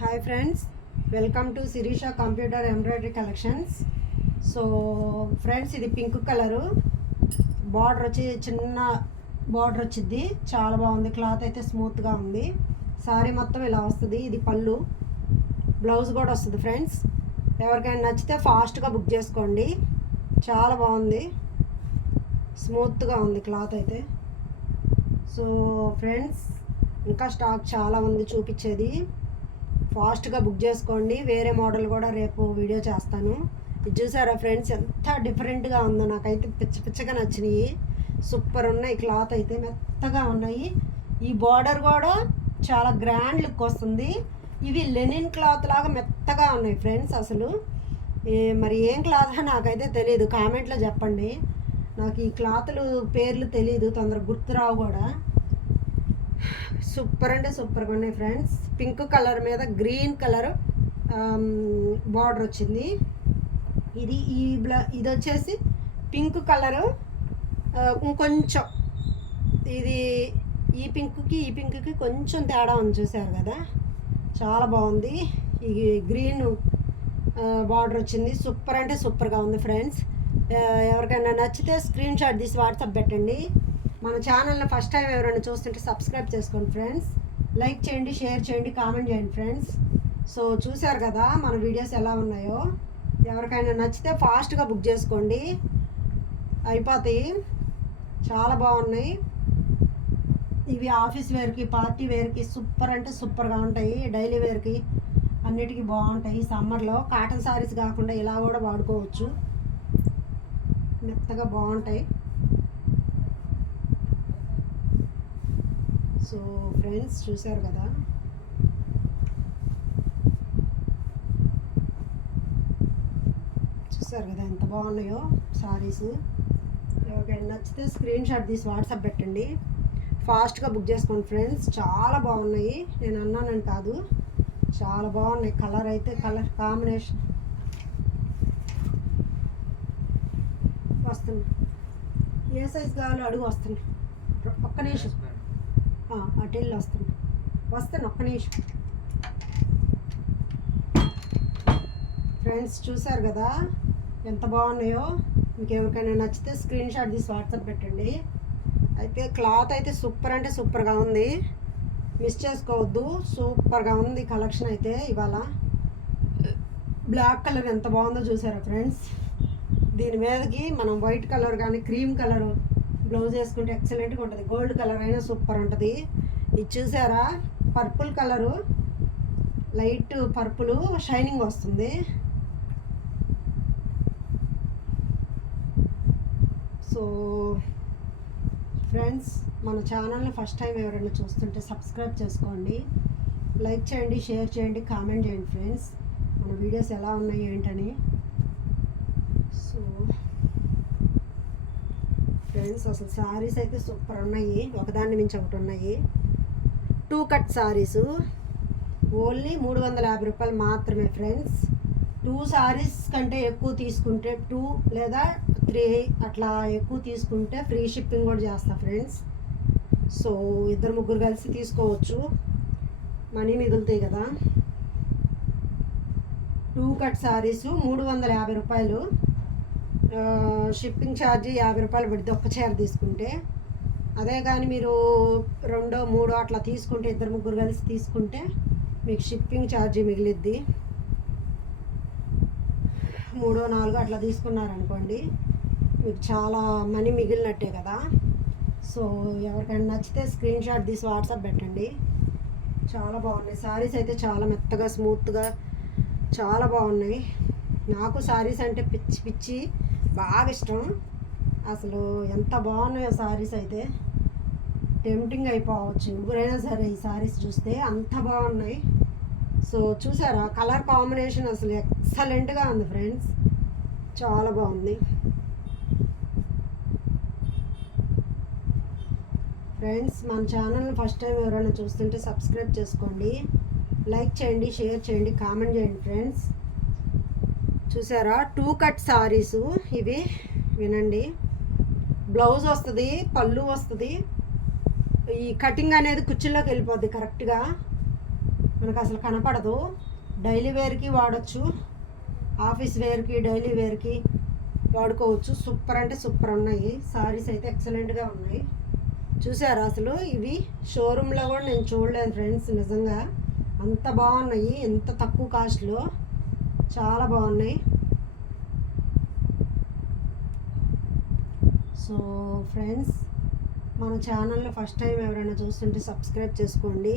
Hi friends, welcome to Shirisha computer embroidery collections. So friends, ఇది pink colour border వచ్చి చిన్న border వచ్చింది. చాలా బాగుంది. క్లాత్ అయితే స్మూత్గా ఉంది. సారీ మొత్తం ఇలా వస్తుంది. ఇది పళ్ళు, బ్లౌజ్ కూడా వస్తుంది. ఫ్రెండ్స్, ఎవరికైనా నచ్చితే ఫాస్ట్గా బుక్ చేసుకోండి. చాలా బాగుంది, స్మూత్గా ఉంది క్లాత్ అయితే. సో ఫ్రెండ్స్, ఇంకా స్టాక్ చాలా ఉంది చూపించేది. ఫాస్ట్గా బుక్ చేసుకోండి. వేరే మోడల్ కూడా రేపు వీడియో చేస్తాను. ఇది చూసారా ఫ్రెండ్స్, ఎంత డిఫరెంట్గా ఉందో. నాకైతే పిచ్చగా నచ్చినాయి. సూపర్ ఉన్నాయి. క్లాత్ అయితే మెత్తగా ఉన్నాయి. ఈ బార్డర్ కూడా చాలా గ్రాండ్ లుక్ వస్తుంది. ఇవి లెనిన్ క్లాత్ లాగా మెత్తగా ఉన్నాయి ఫ్రెండ్స్. అసలు మరి ఏం క్లాత్ నాకైతే తెలియదు. కామెంట్లో చెప్పండి. నాకు ఈ క్లాతులు పేర్లు తెలియదు, తొందరగా గుర్తురావు కూడా. సూపర్ అంటే సూపర్గా ఉన్నాయి ఫ్రెండ్స్. పింక్ కలర్ మీద గ్రీన్ కలర్ బార్డర్ వచ్చింది. ఇది వచ్చేసి పింక్ కలరు ఇంకొంచెం, ఇది ఈ పింక్కి కొంచెం తేడా ఉంది. చూసారు కదా, చాలా బాగుంది. ఈ గ్రీన్ బార్డర్ వచ్చింది. సూపర్ అంటే సూపర్గా ఉంది ఫ్రెండ్స్. ఎవరికైనా నచ్చితే స్క్రీన్ షాట్ తీసి వాట్సాప్ పెట్టండి. మన ఛానల్ని ఫస్ట్ టైం ఎవరైనా చూస్తుంటే సబ్స్క్రైబ్ చేసుకోండి ఫ్రెండ్స్. లైక్ చేయండి, షేర్ చేయండి, కామెంట్ చేయండి ఫ్రెండ్స్. సో చూసారు కదా మన వీడియోస్ ఎలా ఉన్నాయో. ఎవరికైనా నచ్చితే ఫాస్ట్గా బుక్ చేసుకోండి, అయిపోతాయి. చాలా బాగున్నాయి. ఇవి ఆఫీస్ వేర్కి, పార్టీ వేర్కి సూపర్ అంటే సూపర్గా ఉంటాయి. డైలీ వేర్కి అన్నిటికీ బాగుంటాయి. సమ్మర్లో కాటన్ సారీస్ కాకుండా ఇలా కూడా వాడుకోవచ్చు. మెత్తగా బాగుంటాయి. సో ఫ్రెండ్స్, చూసారు కదా, ఎంత బాగున్నాయో సారీస్. ఎవరికైనా నచ్చితే స్క్రీన్ షాట్ తీసి వాట్సాప్ పెట్టండి. ఫాస్ట్గా బుక్ చేసుకోండి ఫ్రెండ్స్. చాలా బాగున్నాయి. నేను అన్నానని కాదు, చాలా బాగున్నాయి. కలర్ అయితే కలర్ కాంబినేషన్ వస్తుంది. ఏ సైజ్ కావాలో అడుగు. వస్తుంది. ఒక్క నిమిషం, అటెల్లి వస్తాను. ఒక్క నిమిషం. ఫ్రెండ్స్, చూసారు కదా ఎంత బాగున్నాయో. మీకు ఎవరికైనా నచ్చితే స్క్రీన్ షాట్ తీసి వాట్సాప్ పెట్టండి. అయితే క్లాత్ అయితే సూపర్ అంటే సూపర్గా ఉంది. మిస్ చేసుకోవద్దు. సూపర్గా ఉంది కలెక్షన్ అయితే. ఇవాళ బ్లాక్ కలర్ ఎంత బాగుందో చూసారా ఫ్రెండ్స్. దీని మీదకి మనం వైట్ కలర్ కానీ క్రీమ్ కలర్ బ్లౌజ్ వేసుకుంటే ఎక్సలెంట్గా ఉంటుంది. గోల్డ్ కలర్ అయినా సూపర్ ఉంటుంది. ఇది చూసారా, purple colour, light purple shining వస్తుంది. సో ఫ్రెండ్స్, మన ఛానల్ని ఫస్ట్ టైం ఎవరైనా చూస్తుంటే సబ్స్క్రైబ్ చేసుకోండి. లైక్ చేయండి, షేర్ చేయండి, కామెంట్ చేయండి ఫ్రెండ్స్. మన వీడియోస్ ఎలా ఉన్నాయి ఏంటని. సో ఫ్రెండ్స్, అసలు శారీస్ అయితే సూపర్ ఉన్నాయి. ఒకదాన్ని మించి ఒకటి ఉన్నాయి. 2 కట్ శారీసు ఓన్లీ 350 రూపాయలు మాత్రమే ఫ్రెండ్స్. 2 శారీస్ కంటే ఎక్కువ తీసుకుంటే 2 లేదా 3 అట్లా ఎక్కువ తీసుకుంటే ఫ్రీ షిప్పింగ్ కూడా చేస్తా ఫ్రెండ్స్. సో 2-3 కలిసి తీసుకోవచ్చు, మనీ మిగులుతాయి కదా. 2 కట్ శారీసు 350 రూపాయలు. షిప్పింగ్ ఛార్జీ 50 రూపాయలు పడుతుంది ఒక్క చీర తీసుకుంటే. అదే కానీ మీరు 2-3 అట్లా తీసుకుంటే, 2-3 కలిసి తీసుకుంటే మీకు షిప్పింగ్ ఛార్జీ మిగిలిద్ది. 3-4 అట్లా తీసుకున్నారనుకోండి, మీకు చాలా మనీ మిగిలినట్టే కదా. సో ఎవరికైనా నచ్చితే స్క్రీన్ షాట్ తీసి వాట్సాప్ పెట్టండి. చాలా బాగున్నాయి శారీస్ అయితే. చాలా మెత్తగా స్మూత్గా చాలా బాగున్నాయి. నాకు శారీస్ అంటే పిచ్చి బాగా ఇష్టం. అసలు ఎంత బాగున్నాయో శారీస్ అయితే. టెంప్టింగ్ అయిపోవచ్చు ఎవరైనా సరే ఈ శారీస్ చూస్తే, అంత బాగున్నాయి. సో చూసారా, కలర్ కాంబినేషన్ అసలు ఎక్సలెంట్గా ఉంది ఫ్రెండ్స్. చాలా బాగుంది ఫ్రెండ్స్. మన ఛానల్ని ఫస్ట్ టైం ఎవరైనా చూస్తుంటే సబ్స్క్రైబ్ చేసుకోండి. లైక్ చేయండి, షేర్ చేయండి, కామెంట్ చేయండి ఫ్రెండ్స్. చూసారా, 2 కట్ శారీసు ఇవి. వినండి, బ్లౌజ్ వస్తుంది, పళ్ళు వస్తుంది. ఈ కటింగ్ అనేది కుర్చీలోకి వెళ్ళిపోద్ది కరెక్ట్గా. మనకు అసలు కనపడదు. డైలీ వేర్కి వాడచ్చు, ఆఫీస్ వేర్కి, డైలీ వేర్కి వాడుకోవచ్చు. సూపర్ అంటే సూపర్ ఉన్నాయి సారీస్ అయితే, ఎక్సలెంట్గా ఉన్నాయి. చూసారా అసలు ఇవి షోరూంలో కూడా నేను చూడలేదు ఫ్రెండ్స్. నిజంగా అంత బాగున్నాయి, ఎంత తక్కువ కాస్ట్లో, చాలా బాగున్నాయి. సో ఫ్రెండ్స్, మన ఛానల్లో ఫస్ట్ టైం ఎవరైనా చూస్తుంటే సబ్స్క్రైబ్ చేసుకోండి,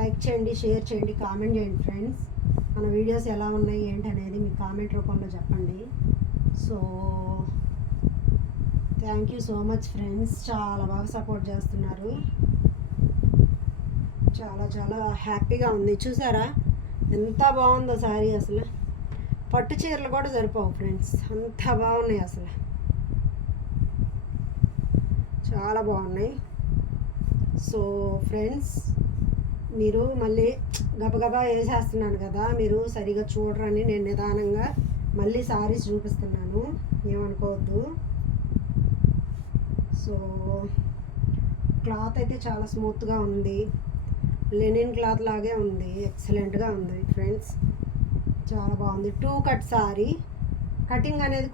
లైక్ చేయండి, షేర్ చేయండి, కామెంట్ చేయండి ఫ్రెండ్స్. మన వీడియోస్ ఎలా ఉన్నాయి ఏంటి అనేది మీ కామెంట్ రూపంలో చెప్పండి. So thank you so much friends, చాలా బాగా సపోర్ట్ చేస్తున్నారు. చాలా చాలా హ్యాపీగా ఉంది. చూసారా ఎంత బాగుందో శారీ. అసలు పట్టు చీరలు కూడా సరిపోవు ఫ్రెండ్స్, అంత బాగున్నాయి అసలు, చాలా బాగున్నాయి. సో ఫ్రెండ్స్, మీరు మళ్ళీ గబగబా వేసేస్తున్నాను కదా, మీరు సరిగా చూడరని నేను నిదానంగా మళ్ళీ సారీస్ చూపిస్తున్నాను, ఏమనుకోవద్దు. సో క్లాత్ అయితే చాలా స్మూత్గా ఉంది, లెనిన్ క్లాత్ లాగే ఉంది, ఎక్సలెంట్గా ఉంది ఫ్రెండ్స్, చాలా బాగుంది. 2 కట్ సారీ, కటింగ్ అనేది